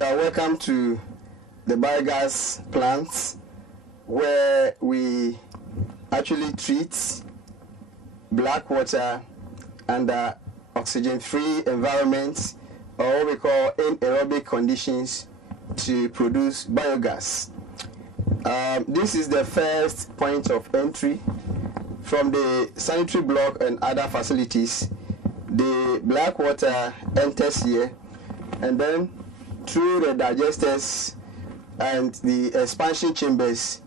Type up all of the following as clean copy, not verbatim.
Welcome to the biogas plant, where we actually treat black water under oxygen-free environments, or what we call anaerobic conditions, to produce biogas. This is the first point of entry from the sanitary block and other facilities. The black water enters here, and then through the digesters and the expansion chambers,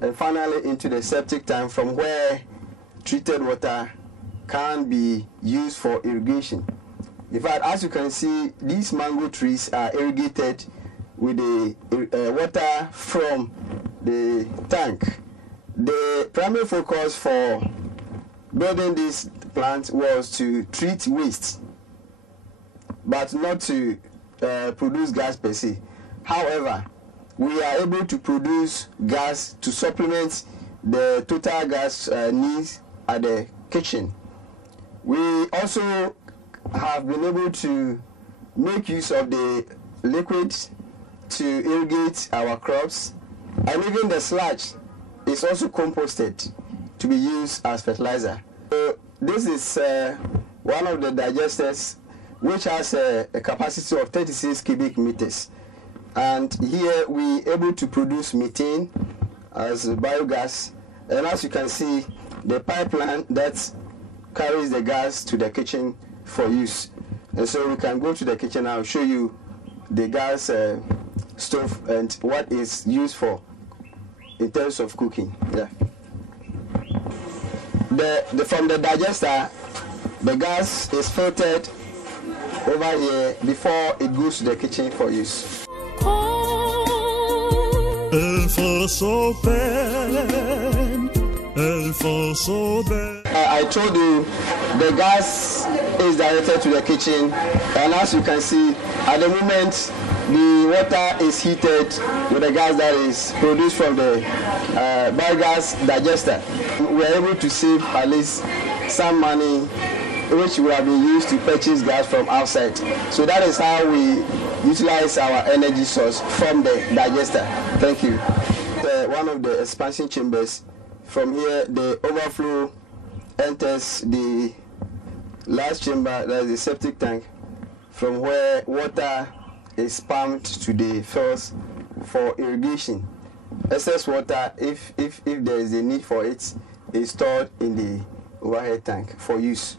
and finally into the septic tank, from where treated water can be used for irrigation. In fact, as you can see, these mango trees are irrigated with the water from the tank. The primary focus for building this plant was to treat waste, but not to produce gas per se. However, we are able to produce gas to supplement the total gas needs at the kitchen. We also have been able to make use of the liquid to irrigate our crops, and even the sludge is also composted to be used as fertilizer. So this is one of the digesters, which has a capacity of 36 cubic meters. And here we are able to produce methane as biogas. And as you can see, the pipeline that carries the gas to the kitchen for use. And so we can go to the kitchen. I'll show you the gas stove and what is used for in terms of cooking. Yeah. From the digester, the gas is filtered over here before it goes to the kitchen for use. I told you the gas is directed to the kitchen, and as you can see, at the moment the water is heated with the gas that is produced from the biogas digester. We are able to save at least some money, which would have been used to purchase gas from outside. So that is how we utilize our energy source from the digester. Thank you. One of the expansion chambers. From here, the overflow enters the last chamber, that is the septic tank, from where water is pumped to the fields for irrigation. Excess water, if there is a need for it, is stored in the overhead tank for use.